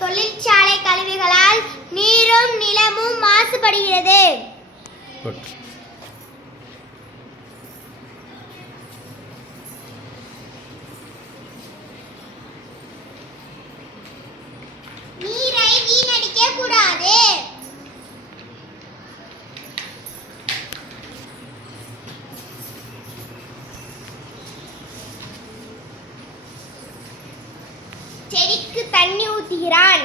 தொழிற்சாலை கழிவுகளால் நீரும் நிலமும் மாசுபடுகிறது. நீரை வீணடிக்க கூடாது. செடிக்கு தண்ணி ஊத்துகிறான்.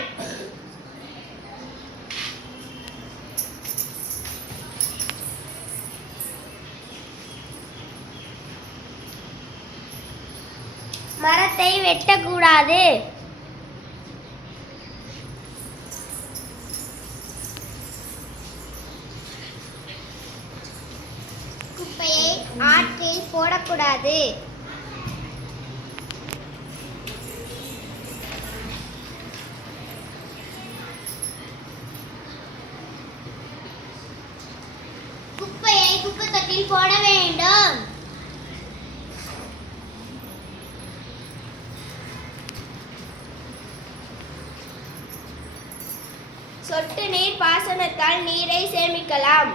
மரத்தை வெட்டக்கூடாது. குப்பையை ஆற்றில் போடக்கூடாது. குப்பையை குப்பை தொட்டியில் போட வேண்டும். சொட்டு நீர் பாசனத்தால் நீரை சேமிக்கலாம்.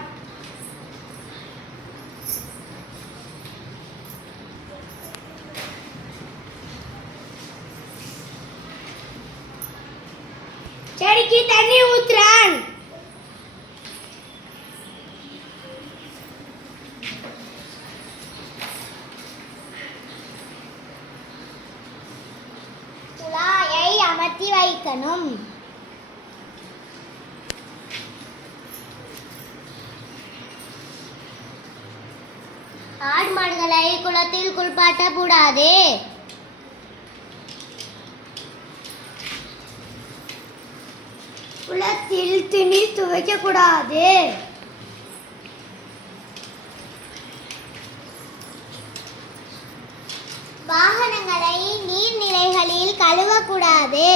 செடிக்கு தண்ணி ஊத்துறான். குழாயை அமர்த்தி வைக்கணும். ஆடு மாடுகளை குளத்தில் குளிப்பாட்டக்கூடாது. குளத்தில் துணி துவைக்கக்கூடாது. வாகனங்களை நீர்நிலைகளில் கழுவக்கூடாது.